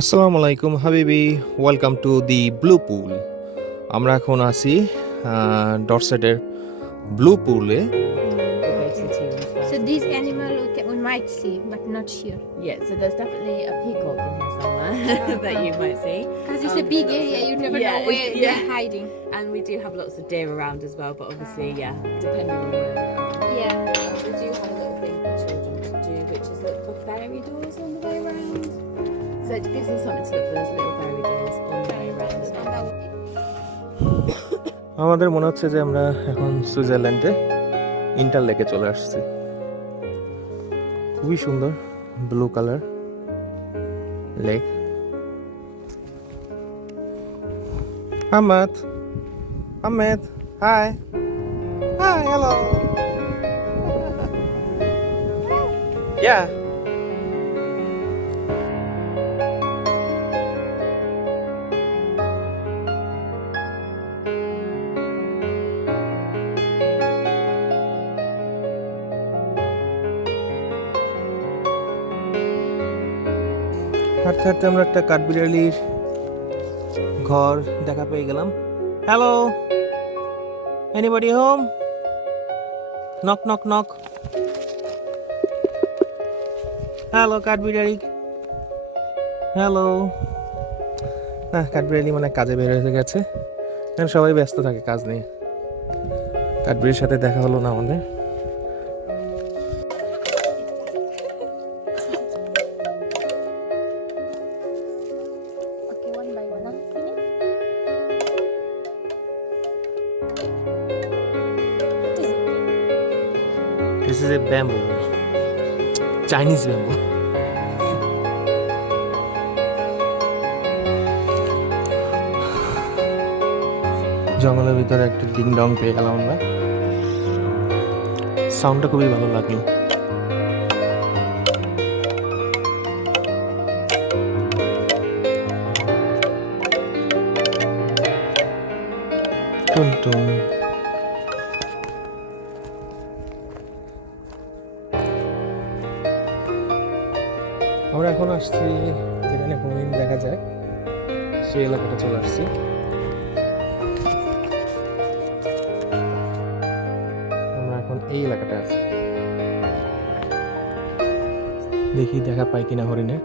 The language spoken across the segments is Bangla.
আসসালামু আলাইকুম হাবিবি, ওয়েলকাম টু দি ব্লু পুল। আমরা এখন আছি ডরসেটের ব্লু পুলে। We'll go to the tea room first. So these animal we might see, but not here. Yeah, so there's definitely a peacock in here somewhere that you might see. Because it's a big area, you never yeah, know where it's- they're yeah. hiding. And we do have lots of deer around as well, but obviously, yeah, depending on where we are. Yeah. We do have a little thing for children to do, which is look for fairy doors on the way around. So it gives them something to look for. There's little fairy doors on the way around. আমাদের মনে হচ্ছে যে আমরা এখন সুইজারল্যান্ডে ইন্টারলেকে চলে আসছি। খুবই সুন্দর blue colour lake. Ahmed, hi hello. Yeah. হাঁটতে হাঁটতে আমরা একটা কাঠবিড়ালির ঘর দেখা পেয়ে গেলাম। Hello, anybody home? Knock knock knock. Hello কাঠবিড়ালি, হ্যালো। না, কাঠবিড়ালি মানে কাজে বের হয়ে গেছে। এখন সবাই ব্যস্ত থাকে কাজ নিয়ে। কাঠবিড়ালির সাথে দেখা হলো না আমাদের। Okay, one by one. Finish. What is it? This is a bamboo, Chinese bamboo. জঙ্গলের ভিতরে একটা ডিং ডং পেয়ে গেলাম আমরা। সাউন্ডটা খুবই ভালো লাগলো। টুন টুন। আমরা এখন আসছি যেখানে হরিণ দেখা যায়, সেই এলাকাটা চলে আসছি। আমরা এখন এই এলাকাটা আছি, দেখি দেখা পাই কিনা হরিণে।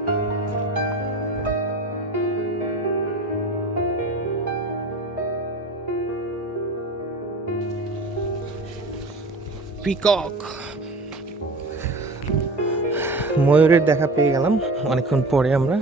পিকক, ময়ূরের দেখা পেয়ে গেলাম অনেকক্ষণ পরে আমরা।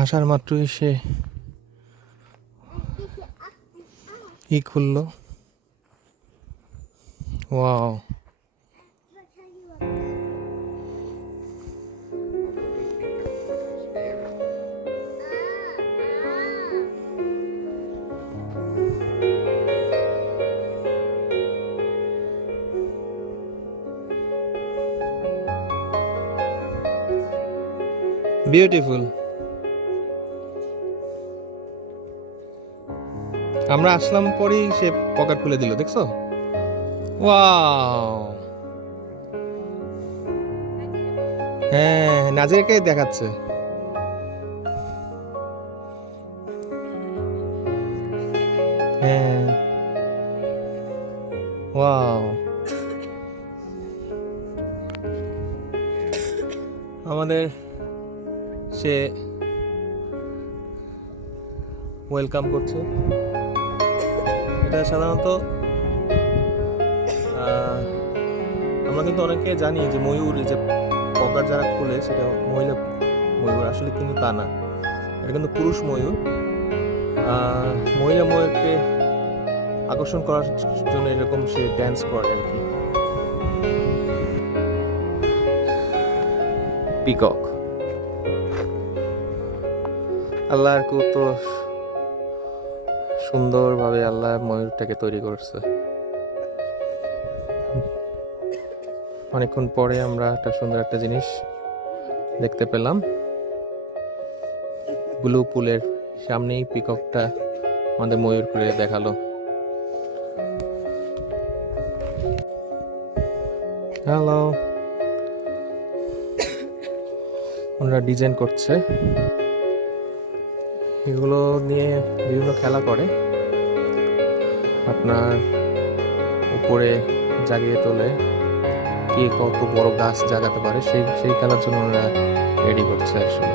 আসার মাত্রই সে খুললো। Wow, beautiful. আমরা আসলাম পরেই সে পকেট খুলে দিল, দেখছো? ওয়াও, হ্যাঁ, নাজিরকে দেখাচ্ছে। হ্যাঁ, ওয়াও। আমাদের সে ওয়েলকাম করছে। এটা সাধারণত আমরা কিন্তু অনেকে জানি যে ময়ূর, এই যে পকেট যারা খুলে সেটা মহিলা ময়ূর, আসলে কিন্তু তা না, এটা কিন্তু পুরুষ ময়ূর। মহিলা ময়ূরকে আকর্ষণ করার জন্য এরকম সে ড্যান্স করে আর কি। পিকক, আল্লাহর কত সুন্দরভাবে আল্লাহ ময়ূরটাকে তৈরি করছে। অনেকক্ষণ পরে আমরা একটা সুন্দর একটা জিনিস দেখতে পেলাম। ব্লু পুলের সামনেই পিককটা আমাদের ময়ূর করে দেখালো। হ্যালো, ওনারা ডিজাইন করছে, এগুলো নিয়ে বিভিন্ন খেলা করে, আপনার উপরে জাগিয়ে তোলে, কে কত বড় গাছ জাগাতে পারে সেই সেই খেলার জন্য ওনারা রেডি করছে আসলে।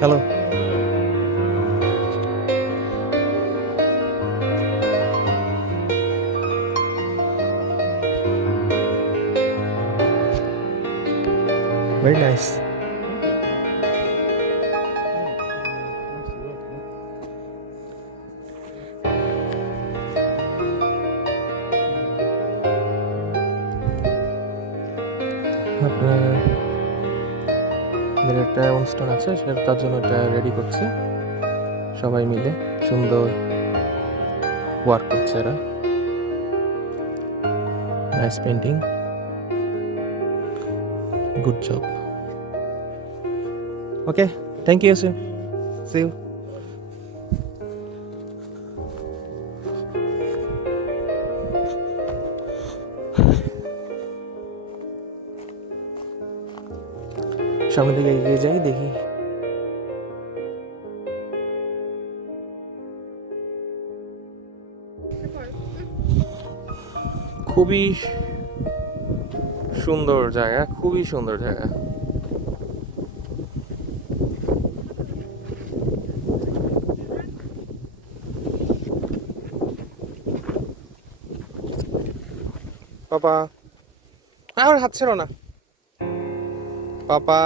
Hello, very nice. আপনার একটা অনুষ্ঠান আছে, সেটা তার জন্য এটা রেডি করছে সবাই মিলে, সুন্দর ওয়ার্ক করছে এরা। Nice painting, good job. Okay, thank you, see you. সামনের দিকে এগিয়ে যাই, দেখি খুবই সুন্দর জায়গা, খুবই সুন্দর জায়গা। পাপা, আর হাত ছেড়ো না পাপা।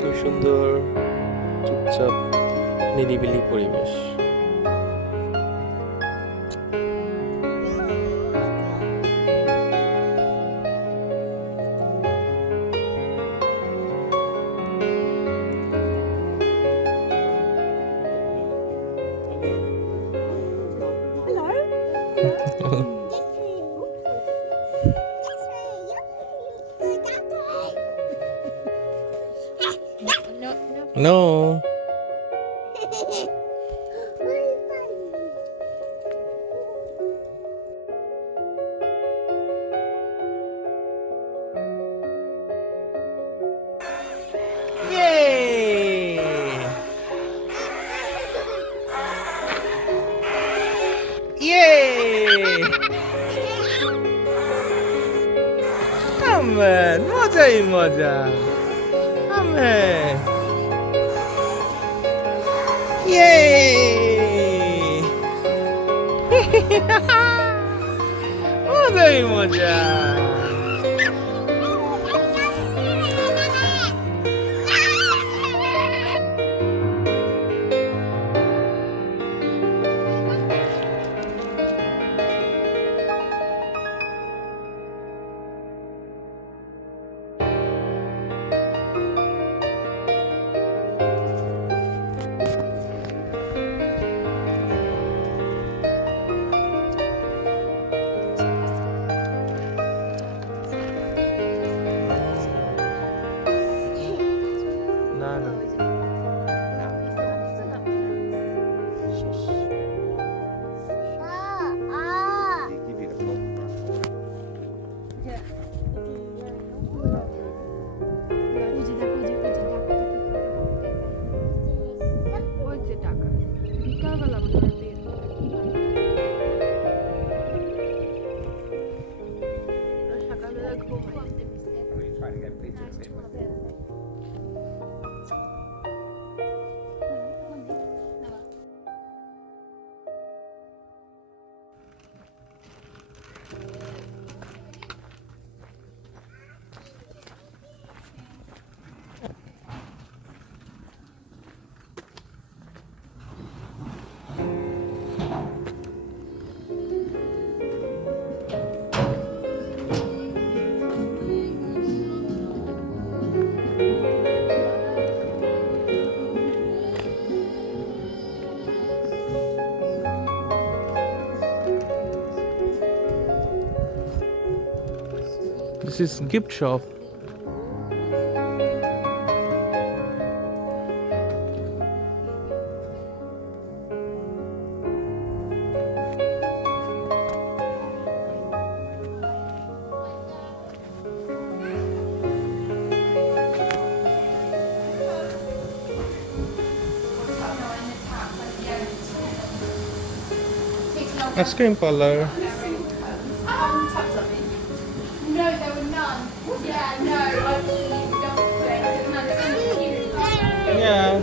খুব সুন্দর চুপচাপ নিরিবিলি পরিবেশ। No, no. No. Yay! Yay! Amen, মজাই মজা। আমেন। Yay! মজাই মজা। This is gift shop. Ice cream parlor. No, there were none. Yeah, no, I don't Yeah.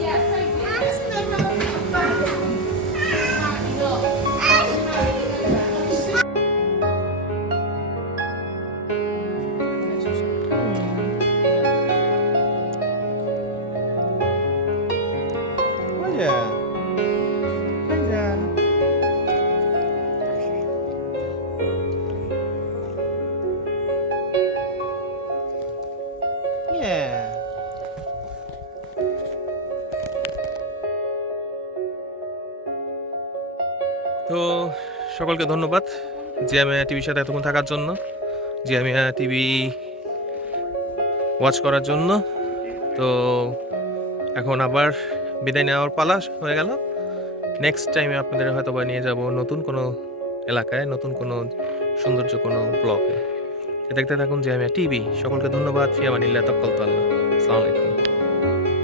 Oh yeah. Kaisan. Yeah. তো সকলকে ধন্যবাদ জিএমএ টিভির সাথে এতক্ষণ থাকার জন্য, জিএমএ টিভি ওয়াচ করার জন্য। তো এখন আবার বিদায় নেওয়ার পালা হয়ে গেল। নেক্সট টাইমে আপনাদের হয়তো বা নিয়ে যাব নতুন কোনো এলাকায়, নতুন কোনো সৌন্দর্য কোনো ব্লগে। দেখতে থাকুন জিএমএ টিভি। সকলকে ধন্যবাদ। ফিয়ামানিল্লাহ, তাওয়াক্কালতু আল্লাহ। আসসালামু আলাইকুম।